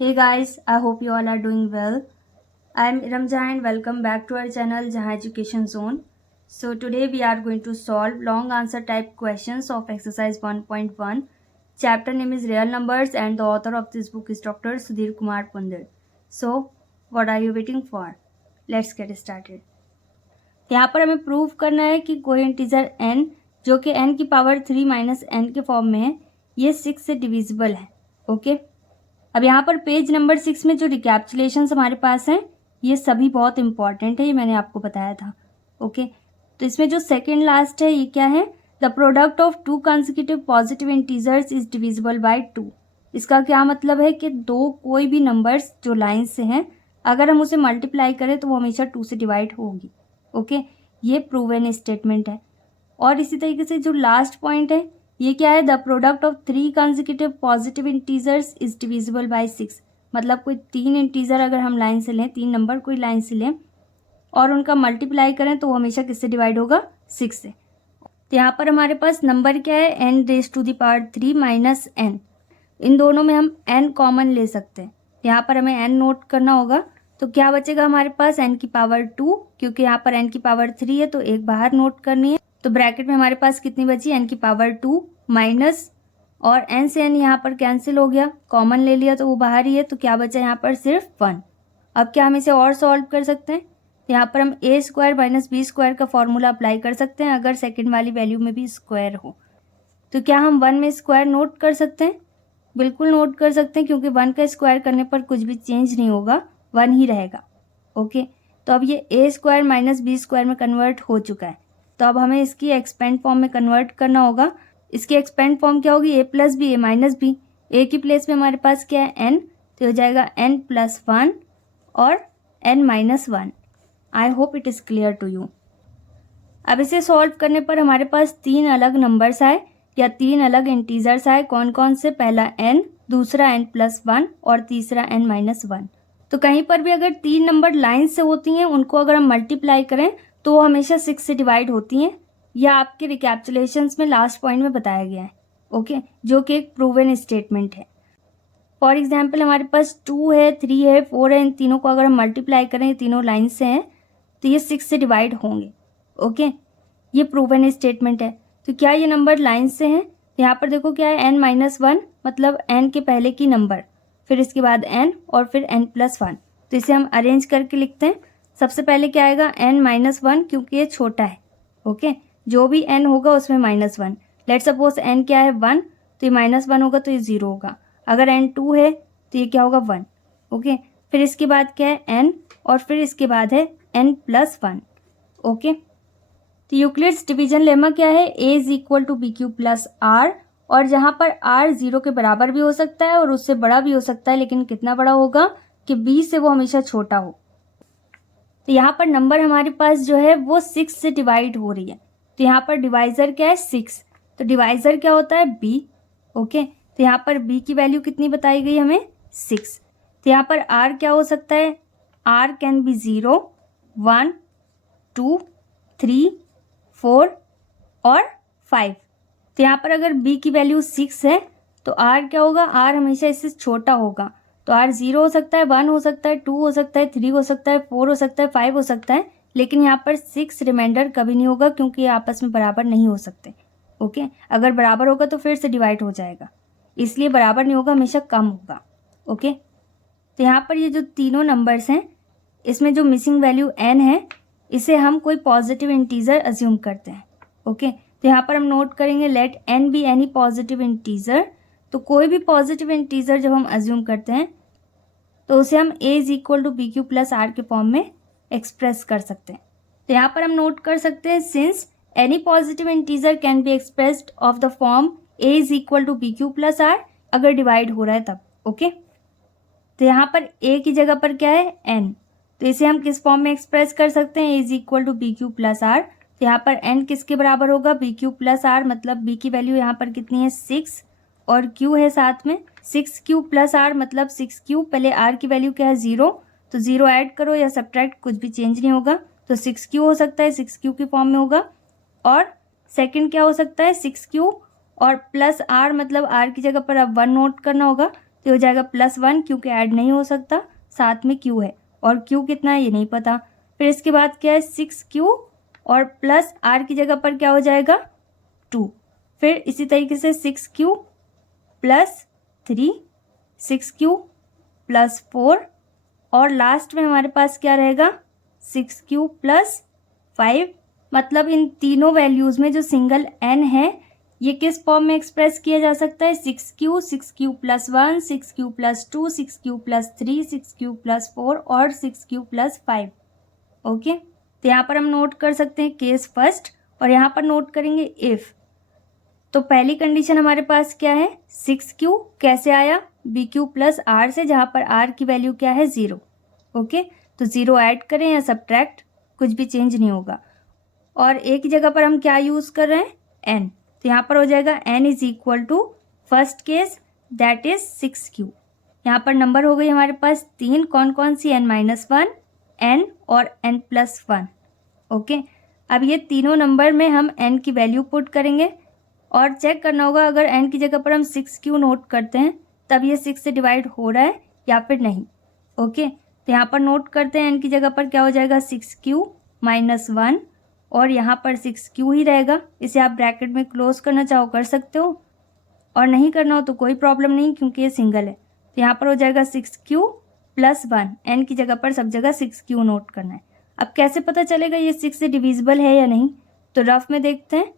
Hey guys, I hope you all are doing well. I am Ramja and welcome back to our channel Jahan Education Zone. So today we are going to solve long answer type questions of exercise 1.1. Chapter name is Real Numbers and the author of this book is Dr. Sudhir Kumar Pundir. So what are you waiting for? Let's get started. यहाँ पर हमें prove करना है कि कोई integer n जो कि n की पावर 3 माइनस n के फॉर्म में है ये 6 से डिविजिबल है. ओके अब यहाँ पर पेज नंबर 6 में जो रिकैप्चुलेशन हमारे पास हैं ये सभी बहुत इंपॉर्टेंट है, ये मैंने आपको बताया था. ओके तो इसमें जो सेकेंड लास्ट है ये क्या है, the product of to consecutive positive integers is divisible by 2. इसका क्या मतलब है कि दो कोई भी नंबर्स जो लाइन से हैं अगर हम उसे मल्टीप्लाई करें तो वो हमेशा 2 से डिवाइड होगी. ओके ये प्रूवन स्टेटमेंट है. और इसी तरीके से जो लास्ट पॉइंट है ये क्या है, the product of 3 consecutive positive integers is divisible by 6. मतलब कोई 3 इंटीजर अगर हम लाइन से लें, 3 नंबर कोई लाइन से लें और उनका मल्टीप्लाई करें तो वो हमेशा किससे डिवाइड होगा, 6 से. तो यहाँ पर हमारे पास नंबर क्या है, n raise to the power 3 minus n. इन दोनों में हम n कॉमन ले सकते हैं. यहाँ पर हमें n नोट करना होगा. तो क्या बचेगा हमारे पास, n की पावर 2, क्योंकि यहाँ पर n की पावर 3 है तो एक बाहर नोट करनी है. तो ब्रैकेट में हमारे पास कितनी बची, n की पावर 2 माइनस और n से n यहाँ पर कैंसिल हो गया, कॉमन ले लिया तो वो बाहर ही है. तो क्या बचा यहाँ पर, सिर्फ 1. अब क्या हम इसे और सॉल्व कर सकते हैं, यहाँ पर हम a square minus B square का फॉर्मूला अप्लाई कर सकते हैं अगर सेकंड वाली वैल्यू में भी स्क्वायर हो. तो क्या हम 1 में स्क्वायर नोट कर सकते हैं, बिल्कुल नोट कर सकते हैं, क्योंकि 1 का स्क्वायर करने पर कुछ भी चेंज नहीं होगा, 1 ही रहेगा. ओके तो अब ये a square minus B square में कन्वर्ट हो चुका है. तो अब हमें इसकी एक्सपेंड फॉर्म में कन्वर्ट करना होगा. इसकी एक्सपेंड फॉर्म क्या होगी, a plus B, a minus B. a की प्लेस में हमारे पास क्या है, n, तो हो जाएगा n प्लस 1 और n minus 1. I hope it is clear to you. अब इसे सॉल्व करने पर हमारे पास 3 अलग नंबर्स आए या 3 अलग इंटीजर्स आए. कौन कौन से, पहला n, दूसरा n प्लस 1 और तीसरा n माइनस 1. तो कहीं पर भी अगर 3 नंबर लाइन से होती हैं उनको अगर हम मल्टीप्लाई करें तो वो हमेशा 6 से डिवाइड होती हैं. या आपके रिकैप्चुलेशंस में लास्ट पॉइंट में बताया गया है. ओके जो कि एक प्रूवन स्टेटमेंट है. फॉर एग्जाम्पल हमारे पास 2 है, 3 है, 4 है, इन तीनों को अगर हम मल्टीप्लाई करें, तीनों लाइन से हैं तो ये 6 से डिवाइड होंगे. ओके ये प्रूवन स्टेटमेंट है. तो क्या ये नंबर लाइन से हैं, यहाँ पर देखो क्या है, n माइनस 1 मतलब n के पहले की नंबर, फिर इसके बाद n और फिर n प्लस 1. तो इसे हम अरेंज करके लिखते हैं. सबसे पहले क्या आएगा, n माइनस 1, क्योंकि ये छोटा है. ओके जो भी n होगा उसमें माइनस 1. लेट सपोज n क्या है, 1, तो ये माइनस 1 होगा तो ये 0 होगा. अगर n 2 है तो ये क्या होगा, 1. ओके फिर इसके बाद क्या है, n और फिर इसके बाद है n प्लस 1. ओके तो यूक्लिड्स डिवीजन लेमा क्या है, a is equal to B Q plus R. और जहाँ पर r 0 के बराबर भी हो सकता है और उससे बड़ा भी हो सकता है, लेकिन कितना बड़ा होगा कि b से वो हमेशा छोटा हो. तो यहाँ पर नंबर हमारे पास जो है वो 6 से डिवाइड हो रही है. तो यहाँ पर डिवाइजर क्या है, 6. तो डिवाइजर क्या होता है, b. ओके तो यहाँ पर b की वैल्यू कितनी बताई गई हमें, 6. तो यहाँ पर r क्या हो सकता है, r कैन बी 0, 1, 2, 3, 4 और 5. तो यहाँ पर अगर b की वैल्यू 6 है तो r क्या होगा, r हमेशा इससे छोटा होगा. तो r 0 हो सकता है, 1 हो सकता है, 2 हो सकता है, 3 हो सकता है, 4 हो सकता है, 5 हो सकता है, लेकिन यहाँ पर 6 रिमाइंडर कभी नहीं होगा, क्योंकि ये आपस में बराबर नहीं हो सकते. ओके अगर बराबर होगा तो फिर से डिवाइड हो जाएगा, इसलिए बराबर नहीं होगा, हमेशा कम होगा. ओके तो यहाँ पर ये जो तीनों नंबर्स हैं इसमें जो मिसिंग वैल्यू n है इसे हम कोई पॉजिटिव इंटीजर अज्यूम करते हैं. ओके तो यहाँ पर हम नोट करेंगे, let n be any positive integer. तो कोई भी पॉजिटिव इंटीजर जब हम अज्यूम करते हैं तो उसे हम a is equal to B Q plus R के फॉर्म में एक्सप्रेस कर सकते हैं. तो यहाँ पर हम नोट कर सकते हैं, since any positive integer can be expressed of the form a is equal to B Q plus R, अगर डिवाइड हो रहा है तब. ओके तो यहाँ पर a की जगह पर क्या है, n. तो इसे हम किस फॉर्म में एक्सप्रेस कर सकते हैं, a is equal to B Q plus R. तो यहाँ पर n किसके बराबर होगा, बी क्यू प्लस आर, मतलब b की वैल्यू यहाँ पर कितनी है, 6 और q है साथ में, 6q प्लस आर मतलब 6q. पहले r की वैल्यू क्या है, 0, तो 0 ऐड करो या सब्ट्रैक्ट, कुछ भी चेंज नहीं होगा. तो 6q हो सकता है, 6q की फॉर्म में होगा. और सेकंड क्या हो सकता है, 6q और प्लस r, मतलब r की जगह पर अब 1 नोट करना होगा. तो हो जाएगा +1 क्योंकि ऐड नहीं हो सकता, साथ में क्यू है और क्यू कितना है ये नहीं पता। फिर इसके बाद क्या है 6Q और प्लस R की जगह पर क्या हो जाएगा 2। फिर इसी तरीके से 6Q प्लस 3, 6Q प्लस 4 और लास्ट में हमारे पास क्या रहेगा 6Q प्लस 5। मतलब इन तीनों वैल्यूज़ में जो सिंगल n है ये किस फॉर्म में एक्सप्रेस किया जा सकता है 6Q, 6Q plus 1, 6Q plus 2, 6Q plus 3, 6Q plus 4 और 6Q प्लस 5। ओके, तो यहाँ पर हम नोट कर सकते हैं केस फर्स्ट और यहाँ पर नोट करेंगे इफ़। तो पहली कंडीशन हमारे पास क्या है 6Q कैसे आया BQ प्लस R से, जहाँ पर R की वैल्यू क्या है 0। ओके, तो 0 ऐड करें या सब्ट्रैक्ट कुछ भी चेंज नहीं होगा। और एक ही जगह पर हम क्या यूज़ कर रहे हैं n, तो यहाँ पर हो जाएगा n is equal to first case that is 6Q। यहाँ पर नंबर हो गई हमारे पास 3, कौन कौन सी n-1, n और n+1। ओके, अब ये तीनों नंबर में हम n की वैल्यू पुट करेंगे और चेक करना होगा अगर n की जगह पर हम 6Q नोट करते हैं तब ये 6 से डिवाइड हो रहा है या फिर नहीं। ओके, तो यहाँ पर नोट करते हैं n की जगह पर क्या हो जाएगा 6Q माइनस 1 और यहाँ पर 6Q ही रहेगा। इसे आप ब्रैकेट में क्लोज करना चाहो कर सकते हो और नहीं करना हो तो कोई प्रॉब्लम नहीं क्योंकि ये सिंगल है। तो यहाँ पर हो जाएगा 6Q प्लस 1, n की जगह पर सब जगह 6Q नोट करना है। अब कैसे पता चलेगा ये 6 से डिविजिबल है या नहीं, तो रफ में देखते हैं।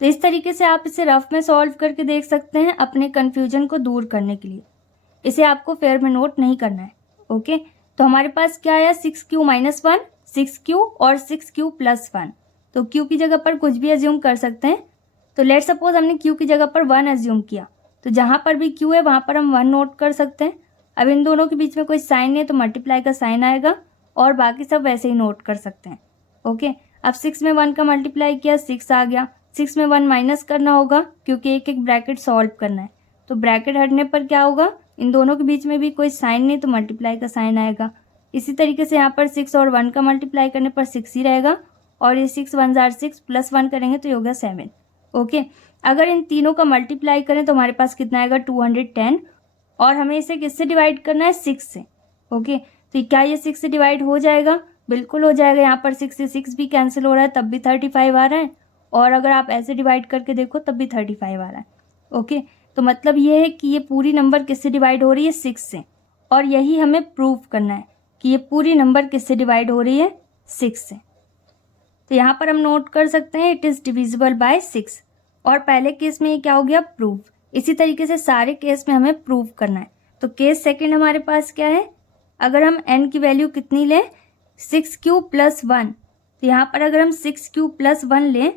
तो इस तरीके से आप इसे रफ में सॉल्व करके देख सकते हैं अपने कन्फ्यूजन को दूर करने के लिए। इसे आपको फेयर में नोट नहीं करना है। ओके, तो हमारे पास क्या आया 6Q माइनस 1, 6Q और 6Q प्लस 1। तो Q की जगह पर कुछ भी एज्यूम कर सकते हैं। तो लेट सपोज हमने Q की जगह पर 1 एज्यूम किया, तो जहाँ पर भी Q है वहाँ पर हम 1 नोट कर सकते हैं। अब इन दोनों के बीच में कोई साइन नहीं है तो मल्टीप्लाई का साइन आएगा और बाकी सब वैसे ही नोट कर सकते हैं। ओके, अब 6 में 1 का मल्टीप्लाई किया 6 आ गया। 6 में 1 माइनस करना होगा क्योंकि एक एक ब्रैकेट सॉल्व करना है। तो ब्रैकेट हटने पर क्या होगा, इन दोनों के बीच में भी कोई साइन नहीं तो मल्टीप्लाई का साइन आएगा। इसी तरीके से यहाँ पर 6 और 1 का मल्टीप्लाई करने पर 6 ही रहेगा और ये 6 1 जार 6 प्लस 1 करेंगे तो ये होगा 7। ओके, अगर इन तीनों का मल्टीप्लाई करें तो हमारे पास कितना आएगा 210 और हमें इसे किससे डिवाइड करना है 6 से। ओके, तो क्या ये 6 से डिवाइड हो जाएगा, बिल्कुल हो जाएगा। यहाँ पर 6 से 6 भी कैंसिल हो रहा है तब भी 35 आ रहा है और अगर आप ऐसे डिवाइड करके देखो तब भी 35 आ रहा है। ओके, तो मतलब ये है कि ये पूरी नंबर किससे डिवाइड हो रही है 6 से और यही हमें प्रूव करना है कि ये पूरी नंबर किससे डिवाइड हो रही है 6 से। तो यहाँ पर हम नोट कर सकते हैं इट इज़ डिविजिबल बाय 6 और पहले केस में ये क्या हो गया प्रूव। इसी तरीके से सारे केस में हमें प्रूव करना है। तो केस सेकंड हमारे पास क्या है, अगर हम n की वैल्यू कितनी लें 6Q प्लस 1, तो यहाँ पर अगर हम 6Q प्लस 1 लें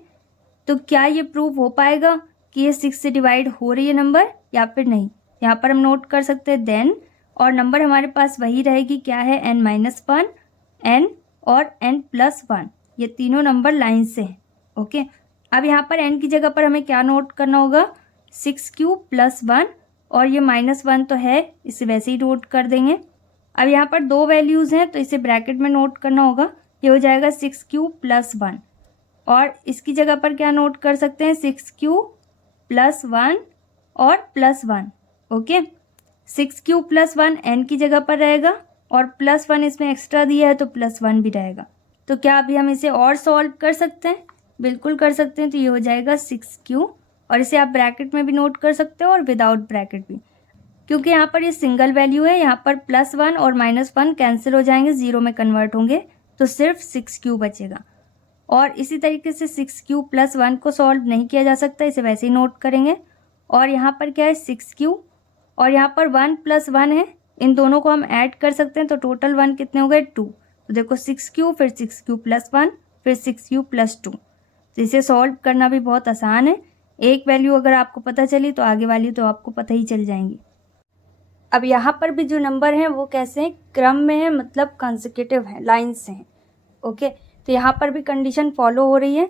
तो क्या ये प्रूव हो पाएगा कि ये 6 से डिवाइड हो रही है नंबर या फिर नहीं। यहाँ पर हम नोट कर सकते हैं देन और नंबर हमारे पास वही रहेगी क्या है n-1, n और n+1, ये तीनों नंबर लाइन से हैं। ओके, अब यहाँ पर n की जगह पर हमें क्या नोट करना होगा 6Q प्लस 1 और ये -1 तो है इसे वैसे ही नोट कर देंगे। अब यहाँ पर दो वैल्यूज़ हैं तो इसे ब्रैकेट में नोट करना होगा। ये हो जाएगा 6Q प्लस 1 और इसकी जगह पर क्या नोट कर सकते हैं 6Q प्लस 1 और plus 1। Okay, 6Q plus 1 n की जगह पर रहेगा और प्लस 1 इसमें एक्स्ट्रा दिया है तो प्लस 1 भी रहेगा। तो क्या अभी हम इसे और सॉल्व कर सकते हैं, बिल्कुल कर सकते हैं। तो ये हो जाएगा 6Q और इसे आप ब्रैकेट में भी नोट कर सकते हो और विदाउट ब्रैकेट भी, क्योंकि यहाँ पर ये सिंगल वैल्यू है। यहाँ पर +1 और -1 कैंसिल हो जाएंगे, 0 में कन्वर्ट होंगे तो सिर्फ 6Q बचेगा। और इसी तरीके से 6Q प्लस 1 को सॉल्व नहीं किया जा सकता, इसे वैसे ही नोट करेंगे। और यहाँ पर क्या है 6Q और यहाँ पर 1 + 1 है, इन दोनों को हम ऐड कर सकते हैं तो टोटल 1 कितने हो गए 2। तो देखो 6Q फिर 6Q प्लस 1 फिर 6Q प्लस 2। तो इसे सॉल्व करना भी बहुत आसान है। एक वैल्यू अगर आपको पता चली तो आगे वाली तो आपको पता ही चल जाएंगी। अब यहाँ पर भी जो नंबर हैं वो कैसे हैं, क्रम में है, मतलब कंसेक्यूटिव है, लाइन से हैं। ओके, तो यहाँ पर भी कंडीशन फॉलो हो रही है।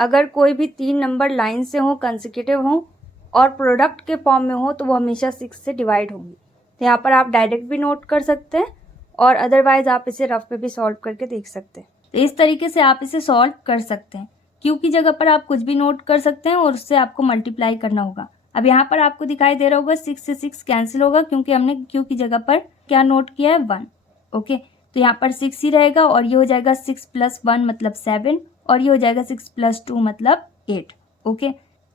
अगर कोई भी 3 नंबर लाइन से हो, कंसेक्यूटिव हो और प्रोडक्ट के फॉर्म में हो तो वो हमेशा 6 से डिवाइड होंगी। तो यहाँ पर आप डायरेक्ट भी नोट कर सकते हैं और अदरवाइज आप इसे रफ पे भी सॉल्व करके देख सकते हैं। तो इस तरीके से आप इसे सॉल्व कर सकते हैं। क्यू की जगह पर आप कुछ भी नोट कर सकते हैं और उससे आपको मल्टीप्लाई करना होगा। अब यहाँ पर आपको दिखाई दे रहा होगा 6 से 6 कैंसिल होगा क्योंकि हमने क्यू की जगह पर क्या नोट किया है 1। ओके, तो यहाँ पर 6 ही रहेगा और ये हो जाएगा 6 + 1 मतलब 7 और ये हो जाएगा 6 + 2 मतलब 8। ओके,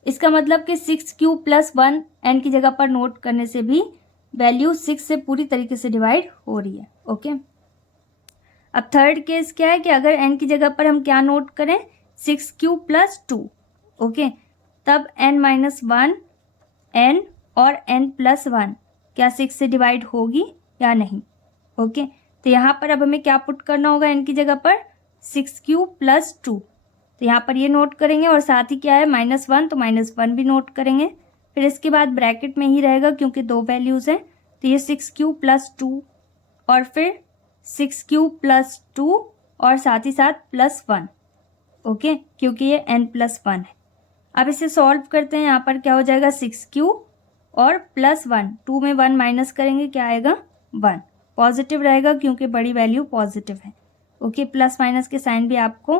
इसका मतलब कि 6 + 1 n की जगह पर नोट करने से भी वैल्यू 6 से पूरी तरीके से डिवाइड हो रही है। ओके, अब थर्ड केस क्या है कि अगर n की जगह पर हम क्या नोट करें 6 + 2। ओके, तब n - 1 n और n + 1 क्या 6 से डिवाइड होगी या नहीं। ओके, तो यहाँ पर अब हमें क्या पुट करना होगा n की जगह पर 6 + 2। तो यहाँ पर ये नोट करेंगे और साथ ही क्या है -1, तो -1 भी नोट करेंगे। फिर इसके बाद ब्रैकेट में ही रहेगा क्योंकि 2 वैल्यूज़ हैं, तो ये 6 + 2 और फिर 6 + 2 और साथ ही साथ +1। ओके, क्योंकि ये n + 1 है। अब इसे सॉल्व करते हैं। यहाँ पर क्या हो जाएगा 6 और +1, 2 में 1 माइनस करेंगे क्या आएगा 1। पॉजिटिव रहेगा क्योंकि बड़ी वैल्यू पॉजिटिव है। ओके, प्लस माइनस के साइन भी आपको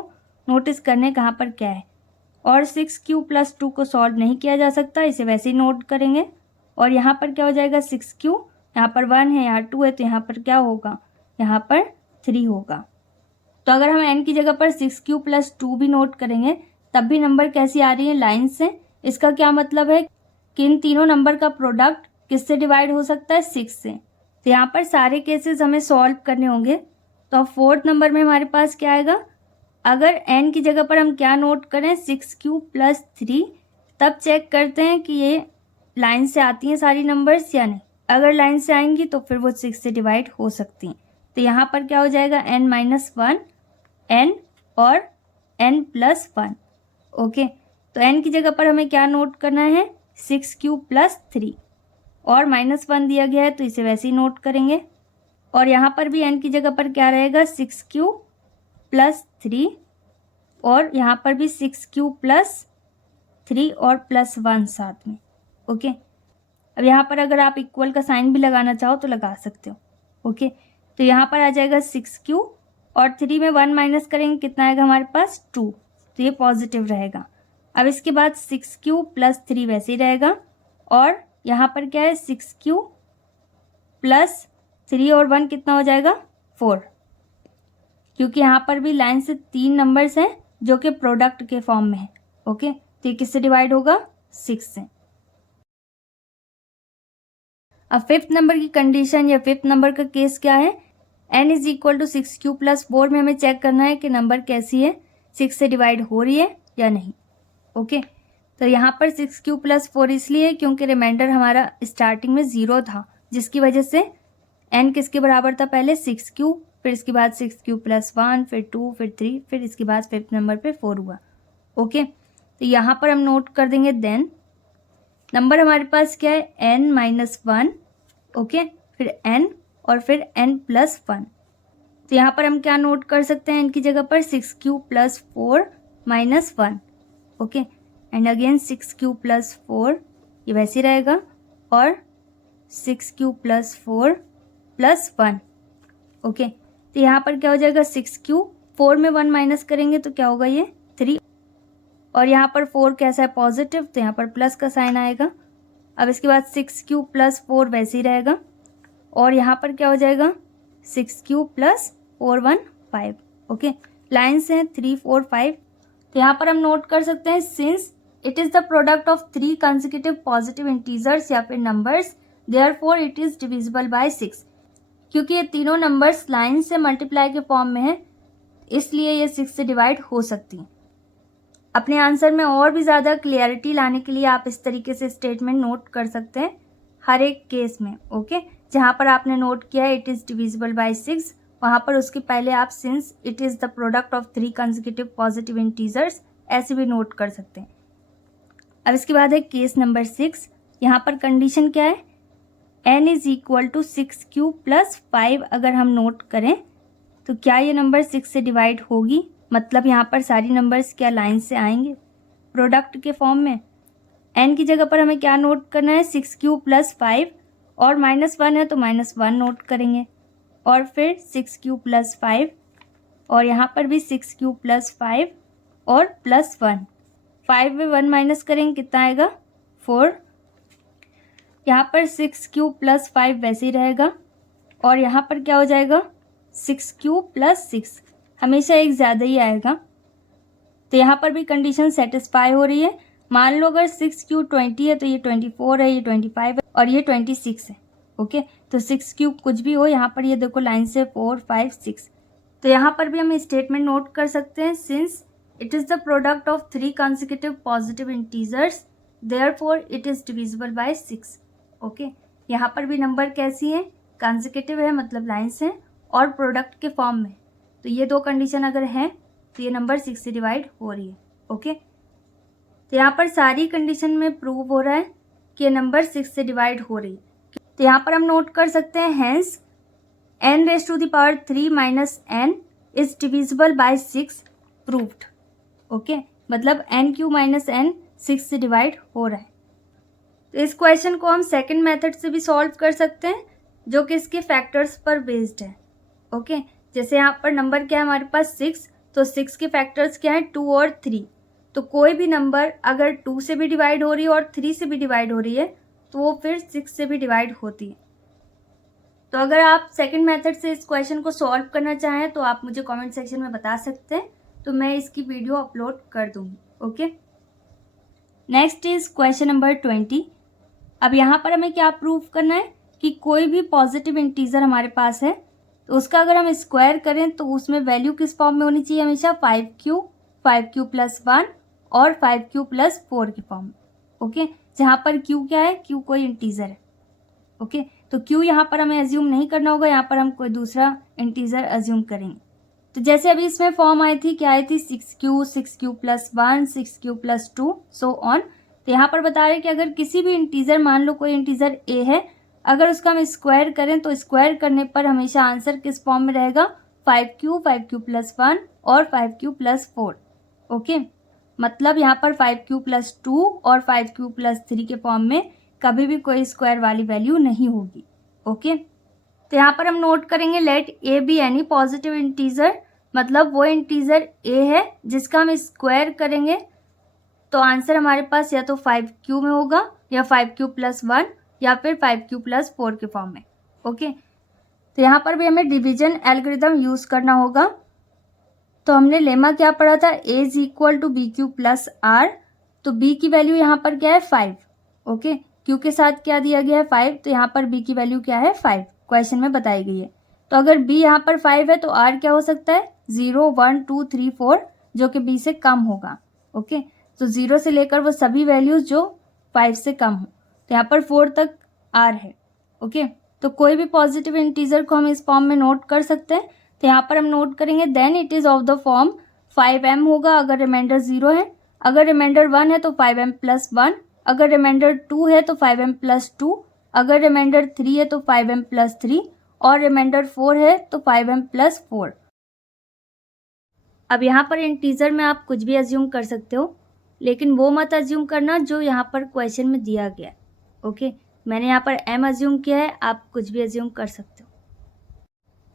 नोटिस करने कहाँ पर क्या है। और 6 + 2 को सॉल्व नहीं किया जा सकता, इसे वैसे ही नोट करेंगे। और यहाँ पर क्या हो जाएगा 6 यहाँ पर 1 है, यहाँ 2 है, तो यहाँ पर क्या होगा, यहाँ पर 3 होगा। तो अगर हम n की जगह पर 6 + 2 भी नोट करेंगे तब भी नंबर कैसी आ रही है, लाइन से। इसका क्या मतलब है कि इन तीनों नंबर का प्रोडक्ट किससे डिवाइड हो सकता है 6 से। तो यहाँ पर सारे केसेस हमें सॉल्व करने होंगे। तो अब फोर्थ नंबर में हमारे पास क्या आएगा, अगर n की जगह पर हम क्या नोट करें 6 + 3, तब चेक करते हैं कि ये लाइन से आती हैं सारी नंबर्स या नहीं। अगर लाइन से आएंगी तो फिर वो 6 से डिवाइड हो सकती हैं। तो यहाँ पर क्या हो जाएगा n - 1 n और n + 1। ओके, तो n की जगह पर हमें क्या नोट करना है 6 + 3 और -1 दिया गया है तो इसे वैसे ही नोट करेंगे। और यहाँ पर भी n की जगह पर क्या रहेगा 6 + 3 और यहाँ पर भी 6 + 3 और +1 साथ में। ओके, अब यहाँ पर अगर आप इक्वल का साइन भी लगाना चाहो तो लगा सकते हो। ओके, तो यहाँ पर आ जाएगा 6 और 3 में 1 माइनस करेंगे कितना आएगा हमारे पास 2, तो ये पॉजिटिव रहेगा। अब इसके बाद 6 + 3 वैसे ही रहेगा और यहाँ पर क्या है 6 + 3 और 1 कितना हो जाएगा 4, क्योंकि यहाँ पर भी लाइन से 3 नंबर्स हैं जो कि प्रोडक्ट के फॉर्म में है। ओके, तो ये किससे डिवाइड होगा 6 से। अब फिफ्थ नंबर की कंडीशन या फिफ्थ नंबर का केस क्या है, n = 6 + 4 में हमें चेक करना है कि नंबर कैसी है, 6 से डिवाइड हो रही है या नहीं। ओके, तो यहाँ पर 6 + 4 इसलिए क्योंकि रिमाइंडर हमारा स्टार्टिंग में 0 था, जिसकी वजह से n किसके बराबर था पहले 6, फिर इसके बाद 6 + 1, फिर 2, फिर 3, फिर इसके बाद फिफ्थ नंबर पे 4 हुआ। ओके, तो यहाँ पर हम नोट कर देंगे देन नंबर हमारे पास क्या है n - 1। ओके, फिर n और फिर n + 1। तो यहाँ पर हम क्या नोट कर सकते हैं n की जगह पर 6 + 4 - 1। ओके, एंड अगेन 6 + 4 ये वैसे रहेगा और 6 + 4 + 1। ओके, तो यहाँ पर क्या हो जाएगा 6 4 में 1 माइनस करेंगे तो क्या होगा ये 3 और यहाँ पर 4 कैसा है पॉजिटिव, तो यहाँ पर प्लस का साइन आएगा। अब इसके बाद 6 + 4 वैसे ही रहेगा और यहाँ पर क्या हो जाएगा 6 + 4 1 5। ओके, लाइन्स हैं 3 4 5। तो यहाँ पर हम नोट कर सकते हैं since it is the product of 3 consecutive positive integers या फिर numbers, therefore it is divisible by 6। क्योंकि ये तीनों नंबर्स लाइन से मल्टीप्लाई के फॉर्म में है, इसलिए ये 6 से डिवाइड हो सकती हैं। अपने आंसर में और भी ज़्यादा क्लियरिटी लाने के लिए आप इस तरीके से स्टेटमेंट नोट कर सकते हैं हर एक केस में। ओके, जहाँ पर आपने नोट किया है इट इज़ डिविजिबल बाय 6, वहाँ पर उसके पहले आप since it is the product of 3 consecutive positive integers ऐसे भी नोट कर सकते हैं। अब इसके बाद है केस नंबर 6। यहाँ पर कंडीशन क्या है n = 6 + 5 अगर हम नोट करें तो क्या ये नंबर 6 से डिवाइड होगी, मतलब यहाँ पर सारी नंबर्स क्या लाइन से आएंगे प्रोडक्ट के फॉर्म में। n की जगह पर हमें क्या नोट करना है 6 + 5 और -1 है तो -1 नोट करेंगे और फिर 6 + 5 और यहाँ पर भी 6 + 5 और +1। 5 में 1 माइनस करेंगे कितना आएगा 4 यहाँ पर 6 प्लस 5 वैसे ही रहेगा और यहाँ पर क्या हो जाएगा 6 प्लस 6, हमेशा एक ज़्यादा ही आएगा। तो यहाँ पर भी कंडीशन सेटिस्फाई हो रही है। मान लो अगर 6 20 है तो ये 24 है, ये 25 है और ये 26 है। ओके, तो 6 कुछ भी हो, यहाँ पर ये देखो लाइन से 4 5 6। तो यहाँ पर भी हम स्टेटमेंट नोट कर सकते हैं, since it is the product of 3 consecutive positive integers therefore it is divisible by 6। Okay, यहाँ पर भी नंबर कैसी है, कंसेक्यूटिव है मतलब लाइन्स हैं और प्रोडक्ट के फॉर्म में। तो ये दो कंडीशन अगर हैं तो ये नंबर 6 से डिवाइड हो रही है। ओके, तो यहाँ पर सारी कंडीशन में प्रूव हो रहा है कि ये नंबर 6 से डिवाइड हो रही है। तो यहाँ पर हम नोट कर सकते हैं hence n⁻³ minus n is divisible by 6 proved. Okay, मतलब n³ माइनस n 6 से डिवाइड हो रहा है। तो इस क्वेश्चन को हम सेकंड मेथड से भी सॉल्व कर सकते हैं जो कि इसके फैक्टर्स पर बेस्ड है। ओके, जैसे यहाँ पर नंबर क्या है हमारे पास 6, तो 6 के फैक्टर्स क्या है 2 और 3। तो कोई भी नंबर अगर 2 से भी डिवाइड हो रही है और 3 से भी डिवाइड हो रही है तो वो फिर 6 से भी डिवाइड होती है। तो अगर आप सेकंड मेथड से इस क्वेश्चन को सॉल्व करना चाहें तो आप मुझे कमेंट सेक्शन में बता सकते हैं, तो मैं इसकी वीडियो अपलोड कर दूँगी। Okay, next is question number 20। अब यहाँ पर हमें क्या प्रूव करना है कि कोई भी पॉजिटिव इंटीजर हमारे पास है तो उसका अगर हम स्क्वायर करें तो उसमें वैल्यू किस फॉर्म में होनी चाहिए, हमेशा 5q प्लस 1 और 5q प्लस 4 के फॉर्म में। ओके, जहाँ पर q क्या है, q कोई इंटीजर है। ओके, तो q यहाँ पर हमें एज्यूम नहीं करना होगा, यहाँ पर हम कोई दूसरा इंटीजर एज्यूम करेंगे। तो जैसे अभी इसमें फॉर्म आई थी, क्या आई थी 6q plus 1, 6q plus 2 so on. तो यहाँ पर बता रहे हैं कि अगर किसी भी इंटीजर, मान लो कोई इंटीजर a है, अगर उसका हम स्क्वायर करें तो स्क्वायर करने पर हमेशा आंसर किस फॉर्म में रहेगा 5q प्लस 1 और 5q प्लस 4। ओके, मतलब यहाँ पर 5q प्लस 2 और 5q प्लस 3 के फॉर्म में कभी भी कोई स्क्वायर वाली वैल्यू नहीं होगी। ओके, तो यहाँ पर हम नोट करेंगे let a be any positive integer, मतलब वो इंटीजर a है जिसका हम स्क्वायर करेंगे तो आंसर हमारे पास या तो 5q में होगा या 5q प्लस 1 या फिर 5q प्लस 4 के फॉर्म में। ओके, तो यहाँ पर भी हमें डिवीजन एल्गोरिथम यूज़ करना होगा। तो हमने लेमा क्या पढ़ा था, a is equal to BQ plus R। तो b की वैल्यू यहाँ पर क्या है 5। ओके, q के साथ क्या दिया गया है 5, तो यहाँ पर b की वैल्यू क्या है 5, क्वेश्चन में बताई गई है। तो अगर b यहाँ पर 5 है तो r क्या हो सकता है 0 1 2 3 4, जो कि b से कम होगा। ओके, तो 0 से लेकर वो सभी वैल्यूज जो 5 से कम हो, तो यहाँ पर 4 तक r है। ओके, तो कोई भी पॉजिटिव इंटीजर को हम इस फॉर्म में नोट कर सकते हैं। तो यहाँ पर हम नोट करेंगे then it is of the form 5m होगा अगर रिमाइंडर 0 है, अगर रिमाइंडर 1 है तो 5m प्लस 1, अगर रिमाइंडर 2 है तो 5m प्लस 2, अगर रिमाइंडर 3 है तो 5m प्लस 3 और रिमाइंडर 4 है तो 5m प्लस 4। अब यहाँ पर इंटीजर में आप कुछ भी एज्यूम कर सकते हो, लेकिन वो मत एज्यूम करना जो यहाँ पर क्वेश्चन में दिया गया। ओके, मैंने यहाँ पर m एज्यूम किया है, आप कुछ भी एज्यूम कर सकते हो।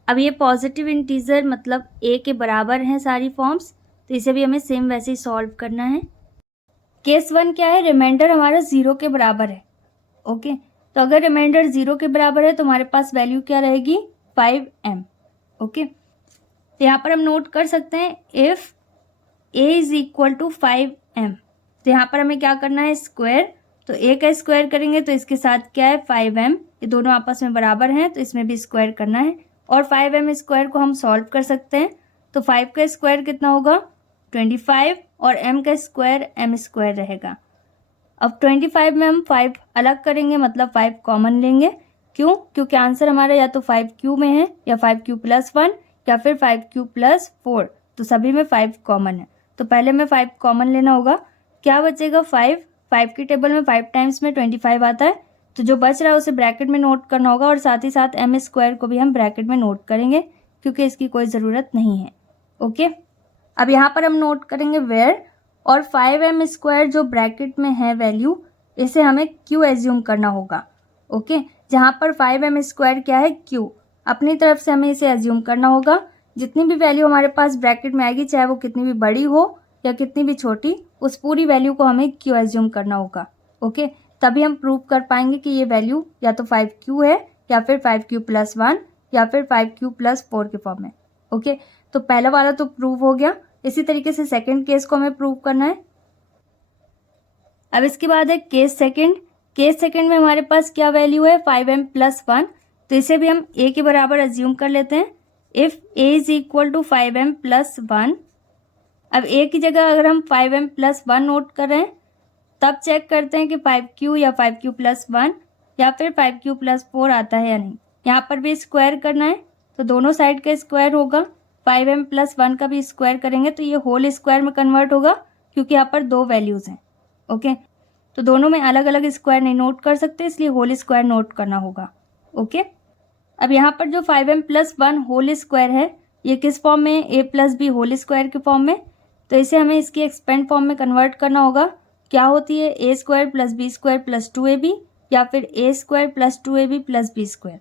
अब ये पॉजिटिव इंटीजर मतलब a के बराबर हैं सारी फॉर्म्स, तो इसे भी हमें सेम वैसे ही सॉल्व करना है। केस 1 क्या है, रिमाइंडर हमारा 0 के बराबर है। ओके, तो अगर रिमाइंडर 0 के बराबर है तो हमारे पास वैल्यू क्या रहेगी 5m। ओके, तो यहाँ पर हम नोट कर सकते हैं if a is equal to 5m। तो यहाँ पर हमें क्या करना है स्क्वायर, तो a का स्क्वायर करेंगे तो इसके साथ क्या है 5m, ये दोनों आपस में बराबर हैं तो इसमें भी स्क्वायर करना है और 5m स्क्वायर को हम सॉल्व कर सकते हैं। तो 5 का स्क्वायर कितना होगा 25 और m का स्क्वायर m स्क्वायर रहेगा। अब 25 में हम 5 अलग करेंगे मतलब 5 कॉमन लेंगे, क्यों, क्योंकि आंसर हमारा या तो 5q में है या 5q प्लस 1 या फिर 5q प्लस 4, तो सभी में 5 कॉमन है। तो पहले में 5 कॉमन लेना होगा, क्या बचेगा 5 की टेबल में 5 टाइम्स में 25 आता है, तो जो बच रहा है उसे ब्रैकेट में नोट करना होगा और साथ ही साथ m स्क्वायर को भी हम ब्रैकेट में नोट करेंगे क्योंकि इसकी कोई ज़रूरत नहीं है। ओके, अब यहाँ पर हम नोट करेंगे वेयर, और 5m स्क्वायर जो ब्रैकेट में है वैल्यू, इसे हमें q एज्यूम करना होगा। ओके, जहाँ पर 5m स्क्वायर क्या है q, अपनी तरफ से हमें इसे एज्यूम करना होगा। जितनी भी वैल्यू हमारे पास ब्रैकेट में आएगी, चाहे वो कितनी भी बड़ी हो या कितनी भी छोटी, उस पूरी वैल्यू को हमें q एज्यूम करना होगा। ओके, तभी हम प्रूव कर पाएंगे कि ये वैल्यू या तो 5q है या फिर 5q+1 या फिर 5q+4 के फॉर्म में। ओके, तो पहला वाला तो प्रूव हो गया। इसी तरीके से सेकंड केस को हमें प्रूव करना है। अब इसके बाद है केस सेकंड। केस सेकंड में हमारे पास क्या वैल्यू है, 5m+1, तो इसे भी हम a के बराबर अज्यूम कर लेते हैं। If a is equal to 5m+1, अब a की जगह अगर हम 5m+1 नोट कर रहे हैं तब चेक करते हैं कि 5q या 5q+1 या फिर 5q+4 आता है या नहीं। यहाँ पर भी स्क्वायर करना है तो दोनों साइड का स्क्वायर होगा। 5m+1 का भी स्क्वायर करेंगे तो ये होल स्क्वायर में कन्वर्ट होगा, क्योंकि यहाँ पर दो वैल्यूज़ हैं। ओके, तो दोनों में अलग अलग स्क्वायर नहीं नोट कर सकते, इसलिए होल स्क्वायर नोट करना होगा। ओके, अब यहाँ पर जो 5m+1 होल स्क्वायर है ये किस फॉर्म में है, a+b होल स्क्वायर के फॉर्म में, तो इसे हमें इसकी एक्सपेंड फॉर्म में कन्वर्ट करना होगा। क्या होती है, a² + b² + 2ab या फिर a² + 2ab + b²।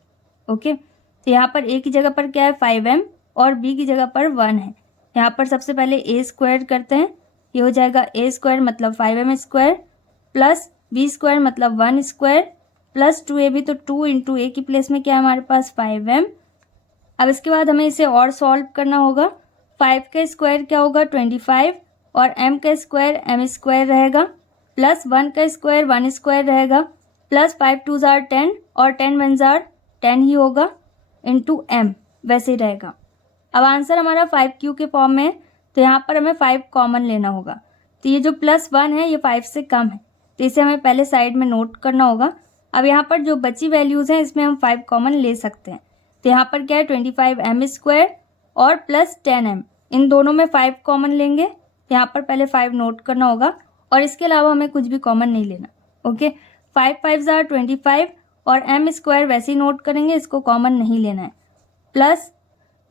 ओके, तो यहाँ पर a की जगह पर क्या है 5m और b की जगह पर 1 है। यहाँ पर सबसे पहले a² करते हैं, ये हो जाएगा a² मतलब 5m² प्लस b² मतलब 1² प्लस 2ab, तो 2 इंटू a की प्लेस में क्या है हमारे पास 5m। अब इसके बाद हमें इसे और सॉल्व करना होगा। 5 का स्क्वायर क्या होगा 25 और m का स्क्वायर m² रहेगा प्लस 1 का स्क्वायर 1² रहेगा प्लस 5 2 जार 10 और 10 1 जार 10 ही होगा इंटू m, वैसे ही रहेगा। अब आंसर हमारा 5q के फॉर्म में है, तो यहाँ पर हमें 5 कॉमन लेना होगा। तो ये जो +1 है ये 5 से कम है, तो इसे हमें पहले साइड में नोट करना होगा। अब यहाँ पर जो बची वैल्यूज़ हैं इसमें हम 5 कॉमन ले सकते हैं। तो यहाँ पर क्या है 25m² और प्लस 10m, इन दोनों में 5 कॉमन लेंगे। यहाँ पर पहले 5 नोट करना होगा और इसके अलावा हमें कुछ भी कॉमन नहीं लेना। ओके, 5 5 जार 25 और m² वैसे ही नोट करेंगे, इसको कॉमन नहीं लेना है, प्लस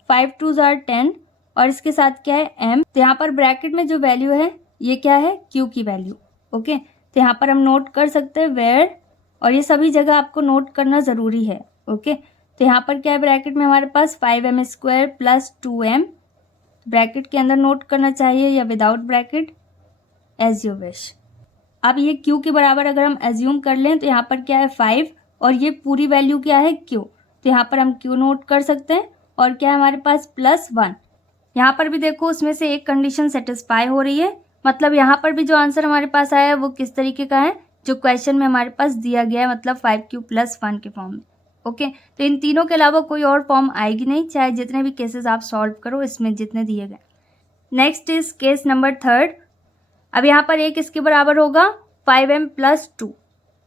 5 2 जार 10 और इसके साथ क्या है m। तो यहाँ पर ब्रैकेट में जो वैल्यू है ये क्या है q की वैल्यू। ओके, तो यहाँ पर हम नोट कर सकते हैं वेयर, और ये सभी जगह आपको नोट करना ज़रूरी है। ओके, तो यहाँ पर क्या है ब्रैकेट में हमारे पास 5m² प्लस 2m, ब्रैकेट के अंदर नोट करना चाहिए या without bracket, as you wish. अब ये q के बराबर अगर हम एज्यूम कर लें तो यहाँ पर क्या है 5 और ये पूरी वैल्यू क्या है q, तो यहाँ पर हम q नोट कर सकते हैं और क्या है हमारे पास +1। यहाँ पर भी देखो उसमें से एक कंडीशन सेटिस्फाई हो रही है, मतलब यहाँ पर भी जो आंसर हमारे पास आया है वो किस तरीके का है, जो क्वेश्चन में हमारे पास दिया गया है, मतलब 5q+1 के फॉर्म में। ओके, तो इन तीनों के अलावा कोई और फॉर्म आएगी नहीं, चाहे जितने भी केसेस आप सॉल्व करो इसमें जितने दिए गए। Next is case number 3। अब यहाँ पर एक इसके बराबर होगा 5m+2।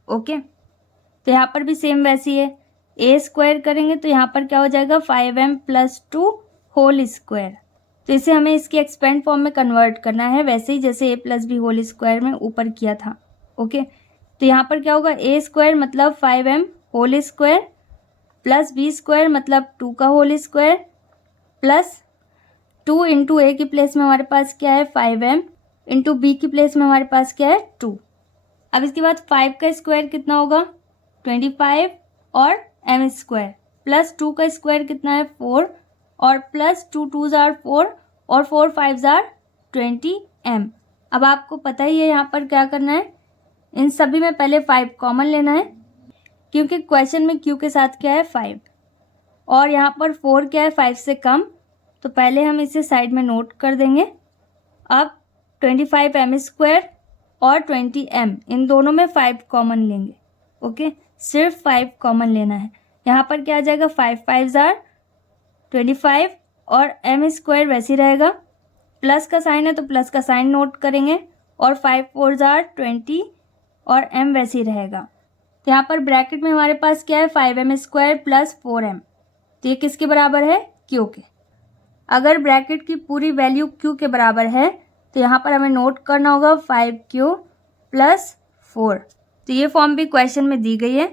ओके, तो यहाँ पर भी सेम वैसी है, a² करेंगे तो यहाँ पर क्या हो जाएगा 5m+2 होल स्क्वायर, तो इसे हमें इसकी एक्सपेंड फॉर्म में कन्वर्ट करना है, वैसे ही जैसे a+b होल स्क्वायर में ऊपर किया था। ओके, तो यहाँ पर क्या होगा a² मतलब 5m whole square plus b² मतलब 2 का whole square plus 2 into a की प्लेस में हमारे पास क्या है 5m इंटू b की प्लेस में हमारे पास क्या है 2। अब इसके बाद 5 का स्क्वायर कितना होगा 25 और m² प्लस 2 का स्क्वायर कितना है 4 और प्लस 2 2 जार 4 और 4 5 जार 20m। अब आपको पता ही है यहाँ पर क्या करना है, इन सभी में पहले 5 कॉमन लेना है, क्योंकि क्वेश्चन में q के साथ क्या है 5 और यहाँ पर 4 क्या है 5 से कम, तो पहले हम इसे साइड में नोट कर देंगे। अब 25m² और 20m, इन दोनों में 5 कॉमन लेंगे। ओके, सिर्फ 5 कॉमन लेना है। यहाँ पर क्या आ जाएगा 5 5 जार 25 और m² वैसे ही रहेगा, प्लस का साइन है तो प्लस का साइन नोट करेंगे और 5 4 जार 20 और m वैसे ही रहेगा। तो यहाँ पर ब्रैकेट में हमारे पास क्या है 5m² प्लस 4m, तो ये किसके बराबर है q के। अगर ब्रैकेट की पूरी वैल्यू q के बराबर है तो यहाँ पर हमें नोट करना होगा 5q प्लस 4, तो ये फॉर्म भी क्वेश्चन में दी गई है।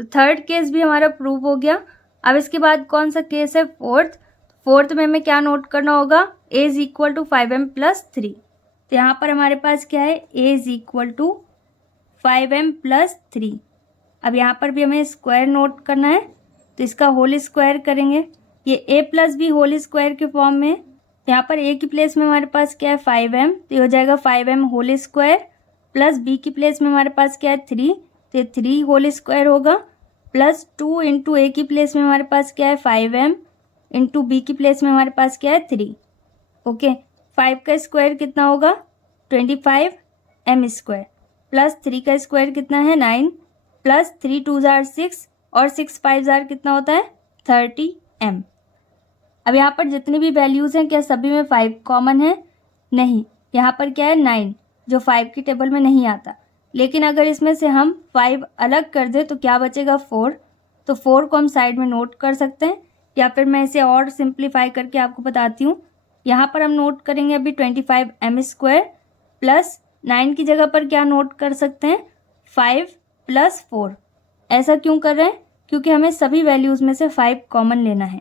तो थर्ड केस भी हमारा प्रूव हो गया। अब इसके बाद कौन सा केस है फोर्थ में हमें क्या नोट करना होगा a is equal to 5m+3, तो यहाँ पर हमारे पास क्या है a is equal to 5m+3। अब यहाँ पर भी हमें स्क्वायर नोट करना है, तो इसका होल स्क्वायर करेंगे, ये a+b होल स्क्वायर के फॉर्म में। यहाँ पर a की प्लेस में हमारे पास क्या है 5m, तो ये हो जाएगा 5m whole square plus B की प्लेस में हमारे पास क्या है 3, तो 3 होल स्क्वायर होगा, प्लस 2 इंटू ए की प्लेस में हमारे पास क्या है 5m, इंटू बी की प्लेस में हमारे पास क्या है 3। ओके, 5 का स्क्वायर कितना होगा 25m स्क्वायर, प्लस 3 का स्क्वायर कितना है 9, प्लस 3 2 जार 6 और 6 5 जार कितना होता है 30m। अब यहाँ पर जितनी भी वैल्यूज़ हैं क्या सभी में 5 कॉमन है? नहीं, यहाँ पर क्या है 9 जो 5 की टेबल में नहीं आता। लेकिन अगर इसमें से हम 5 अलग कर दें तो क्या बचेगा 4, तो 4 को हम साइड में नोट कर सकते हैं, या फिर मैं इसे और सिंप्लीफाई करके आपको बताती हूँ। यहाँ पर हम नोट करेंगे अभी 25m स्क्वायर, प्लस 9 की जगह पर क्या नोट कर सकते हैं 5 प्लस 4। ऐसा क्यों कर रहे हैं? क्योंकि हमें सभी वैल्यूज़ में से 5 कॉमन लेना है।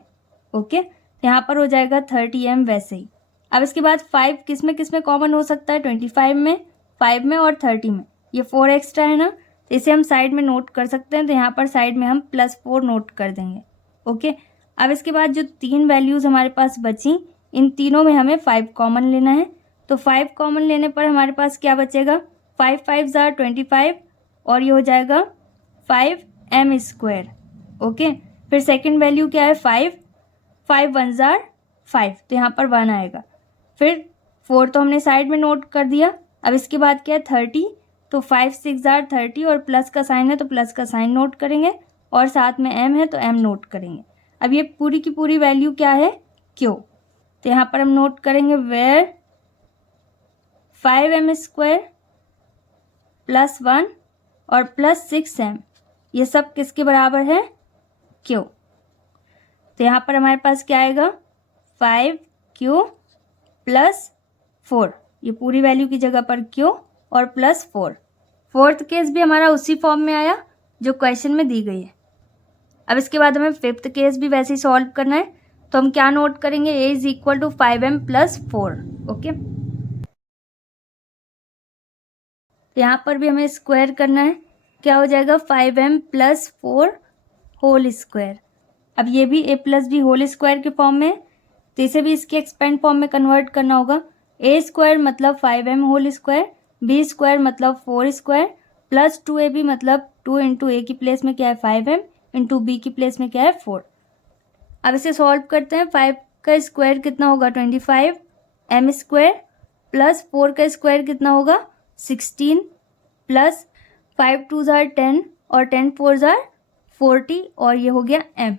ओके, यहाँ पर हो जाएगा 30m वैसे ही। अब इसके बाद 5 किस में कॉमन हो सकता है 25 में, 5 में और 30 में। ये 4 एक्स्ट्रा है ना, तो इसे हम साइड में नोट कर सकते हैं, तो यहाँ पर साइड में हम +4 नोट कर देंगे। ओके, अब इसके बाद जो 3 वैल्यूज़ हमारे पास बची, इन तीनों में हमें 5 कॉमन लेना है। तो 5 कॉमन लेने पर हमारे पास क्या बचेगा 5 5 जार 25 और ये हो जाएगा 5m स्क्वायर। ओके, फिर सेकंड वैल्यू क्या है 5 5 1 जार 5, तो यहाँ पर 1 आएगा। फिर 4 तो हमने साइड में नोट कर दिया। अब इसके बाद क्या है 30, तो 5 6 जार 30 और प्लस का साइन है तो प्लस का साइन नोट करेंगे, और साथ में m है तो m नोट करेंगे। अब ये पूरी की पूरी वैल्यू क्या है q, तो यहाँ पर हम नोट करेंगे वेयर 5m स्क्वायर प्लस 1 और प्लस 6m ये सब किसके बराबर है q। तो यहाँ पर हमारे पास क्या आएगा 5q प्लस 4, ये पूरी वैल्यू की जगह पर q और प्लस 4। फोर्थ केस भी हमारा उसी फॉर्म में आया जो क्वेश्चन में दी गई है। अब इसके बाद हमें फिफ्थ केस भी वैसे ही सॉल्व करना है, तो हम क्या नोट करेंगे a is equal to 5m plus 4। Okay, यहाँ पर भी हमें स्क्वायर करना है, क्या हो जाएगा 5m प्लस 4 होल स्क्वायर। अब ये भी a plus B whole square के फॉर्म में है, तो इसे भी इसके एक्सपेंड फॉर्म में कन्वर्ट करना होगा। a स्क्वायर मतलब 5m whole square, b square मतलब 4 स्क्वायर, प्लस 2ab मतलब 2 इंटू ए की प्लेस में क्या है 5m, इंटू बी की प्लेस में क्या है 4। अब इसे सॉल्व करते हैं। 5 का स्क्वायर कितना होगा 25m स्क्वायर, प्लस 4 का स्क्वायर कितना होगा 16, प्लस 5 2 जार 10 और 10 4 जार 40 और ये हो गया m।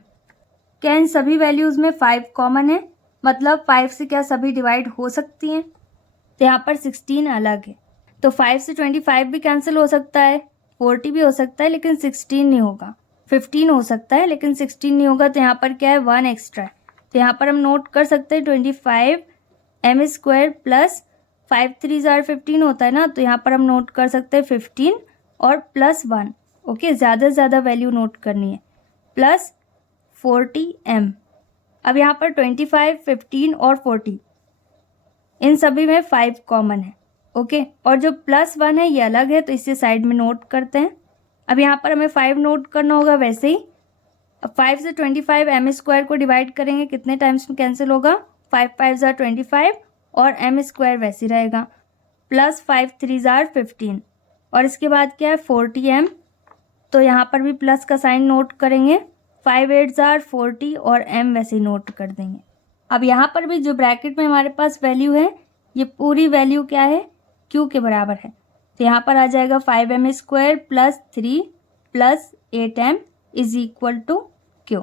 क्या इन सभी वैल्यूज़ में 5 कॉमन है? मतलब 5 से क्या सभी डिवाइड हो सकती हैं? तो यहाँ पर 16 अलग है, तो 5 से 25 भी कैंसिल हो सकता है, 40 भी हो सकता है लेकिन 16 नहीं होगा, 15 हो सकता है लेकिन 16 नहीं होगा। तो यहाँ पर क्या है 1 एक्स्ट्रा है, तो यहाँ पर हम नोट कर सकते हैं 25m स्क्वायर प्लस 5 3 जार 15 होता है ना, तो यहाँ पर हम नोट कर सकते हैं 15 और प्लस 1। ओके, ज़्यादा से ज़्यादा वैल्यू नोट करनी है, प्लस 40m। अब यहाँ पर 25 15 और 40 इन सभी में 5 कॉमन है। ओके, और जो प्लस 1 है ये अलग है, तो इसे साइड में नोट करते हैं। अब यहाँ पर हमें 5 नोट करना होगा वैसे ही। अब 5 से 25m स्क्वायर को डिवाइड करेंगे, कितने टाइम्स में कैंसिल होगा 5 5 जार 25 और m स्क्वायर वैसे रहेगा, प्लस 5 3 जार 15 और इसके बाद क्या है 40m, तो यहाँ पर भी प्लस का साइन नोट करेंगे, 5 8 जार 40 और m वैसे ही नोट कर देंगे। अब यहाँ पर भी जो ब्रैकेट में हमारे पास वैल्यू है ये पूरी वैल्यू क्या है q के बराबर है, तो यहाँ पर आ जाएगा 5m square plus 3 plus 8m is equal to q।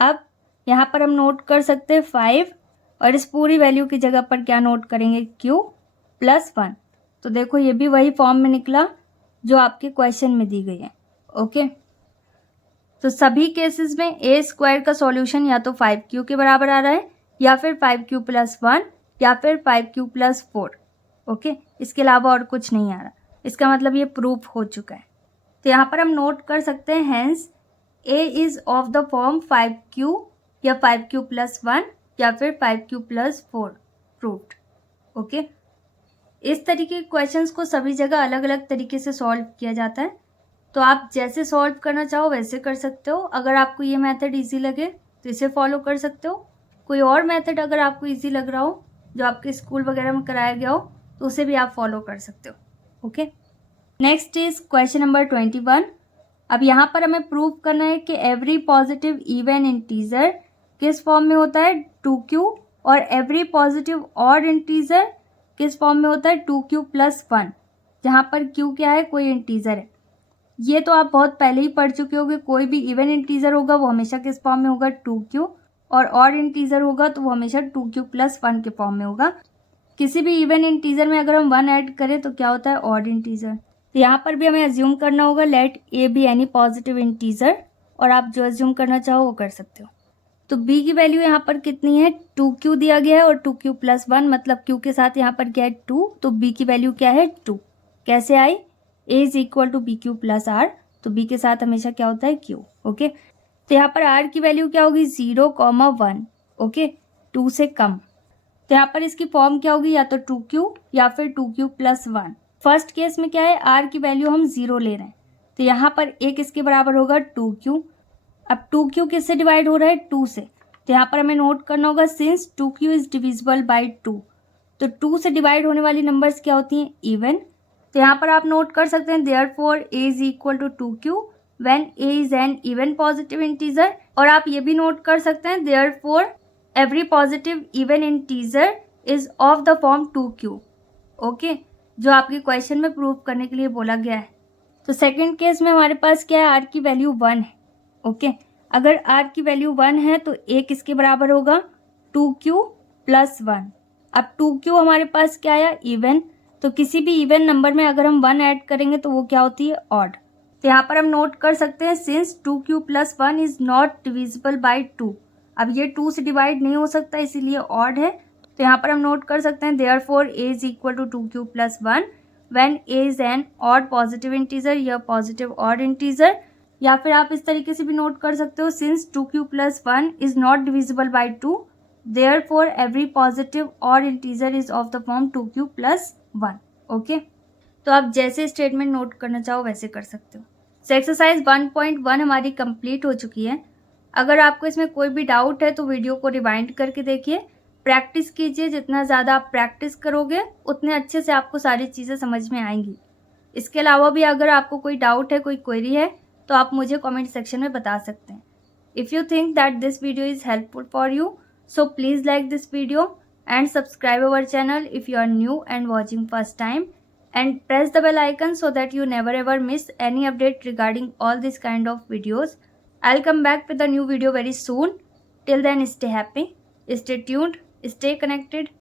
अब यहाँ पर हम नोट कर सकते हैं 5 और इस पूरी वैल्यू की जगह पर क्या नोट करेंगे q प्लस 1। तो देखो ये भी वही फॉर्म में निकला जो आपके क्वेश्चन में दी गई है। ओके, तो सभी केसेस में a स्क्वायर का सॉल्यूशन या तो 5q के बराबर आ रहा है, या फिर 5q प्लस 1, या फिर 5q प्लस 4। ओके, इसके अलावा और कुछ नहीं आ रहा, इसका मतलब ये प्रूफ हो चुका है। तो यहाँ पर हम नोट कर सकते हैं hence a is of the form 5q या 5q प्लस 1 या फिर 5q प्लस 4 प्रूव्ड। ओके, इस तरीके के क्वेश्चंस को सभी जगह अलग अलग तरीके से सॉल्व किया जाता है, तो आप जैसे सॉल्व करना चाहो वैसे कर सकते हो। अगर आपको ये मेथड इजी लगे तो इसे फॉलो कर सकते हो। कोई और मेथड अगर आपको इजी लग रहा हो जो आपके स्कूल वगैरह में कराया गया हो तो उसे भी आप फॉलो कर सकते हो। Okay, next is question number 21। अब यहाँ पर हमें प्रूव करना है कि एवरी पॉजिटिव इवन इंटीजर किस फॉर्म में होता है 2q, और एवरी पॉजिटिव ऑड इंटीजर किस फॉर्म में होता है 2q + 1, जहाँ पर q क्या है, कोई इंटीजर है। ये तो आप बहुत पहले ही पढ़ चुके होगे, कोई भी इवन इंटीजर होगा वो हमेशा किस फॉर्म में होगा 2q, और ऑड इंटीजर होगा तो वो हमेशा 2q + 1 के फॉर्म में होगा। किसी भी इवन इंटीजर में अगर हम 1 ऐड करें तो क्या होता है, ऑड इंटीजर। तो यहाँ पर भी हमें अज्यूम करना होगा let a be any positive integer, और आप जो अज्यूम करना चाहो वो कर सकते हो। तो b की वैल्यू यहाँ पर कितनी है, 2q दिया गया है और 2q + 1, मतलब q के साथ यहाँ पर क्या है 2, तो b की वैल्यू क्या है 2। कैसे आई, a = bq + r, तो b के साथ हमेशा क्या होता है q। ओके, तो यहाँ पर r की वैल्यू क्या होगी 0, 1, ओके, 2 से कम। तो यहाँ पर इसकी फॉर्म क्या होगी, या तो 2q या फिर 2q + 1। फर्स्ट केस में क्या है, r की वैल्यू हम 0 ले रहे हैं, तो यहाँ पर a किसके बराबर होगा 2q। अब 2q किससे डिवाइड हो रहा है 2 से, तो यहाँ पर हमें नोट करना होगा since 2q is divisible by 2, तो 2 से डिवाइड होने वाली नंबर्स क्या होती हैं, इवन। तो यहाँ पर आप नोट कर सकते हैं therefore a = 2q when a is an even positive integer, और आप ये भी नोट कर सकते हैं therefore every positive even integer is of the form 2q। Okay, जो आपके क्वेश्चन में प्रूव करने के लिए बोला गया है। तो सेकंड केस में हमारे पास क्या है, r की वैल्यू 1 है। ओके, अगर r की वैल्यू 1 है तो a किसके बराबर होगा 2q + 1। अब 2q हमारे पास क्या आया, इवन, तो किसी भी इवन नंबर में अगर हम 1 ऐड करेंगे तो वो क्या होती है, ऑड। तो यहाँ पर हम नोट कर सकते हैं since 2q + 1 is not divisible by 2, अब ये 2 से डिवाइड नहीं हो सकता इसीलिए ऑड है। तो यहाँ पर हम नोट कर सकते हैं therefore a = 2q + 1 when a is an odd positive integer या पॉजिटिव ऑड इंटीजर, या फिर आप इस तरीके से भी नोट कर सकते हो since 2q + 1 is not divisible by 2, therefore every positive odd integer is of the form 2q + 1। Okay, तो आप जैसे स्टेटमेंट नोट करना चाहो वैसे कर सकते हो। सो एक्सरसाइज 1.1 हमारी कंप्लीट हो चुकी है। अगर आपको इसमें कोई भी डाउट है तो वीडियो को रिवाइंड करके देखिए, प्रैक्टिस कीजिए, जितना ज़्यादा आप प्रैक्टिस करोगे उतने अच्छे से आपको सारी चीज़ें समझ में आएंगी। इसके अलावा भी अगर आपको कोई डाउट है, कोई क्वेरी है, तो आप मुझे कमेंट सेक्शन में बता सकते हैं। If you think that this video is helpful for you, so please like this video and subscribe our channel if you are new and watching first time, and press the bell icon so that you never ever miss any update regarding all this kind of videos. I'll come back with a new video very soon. Till then, stay happy, stay tuned, stay connected.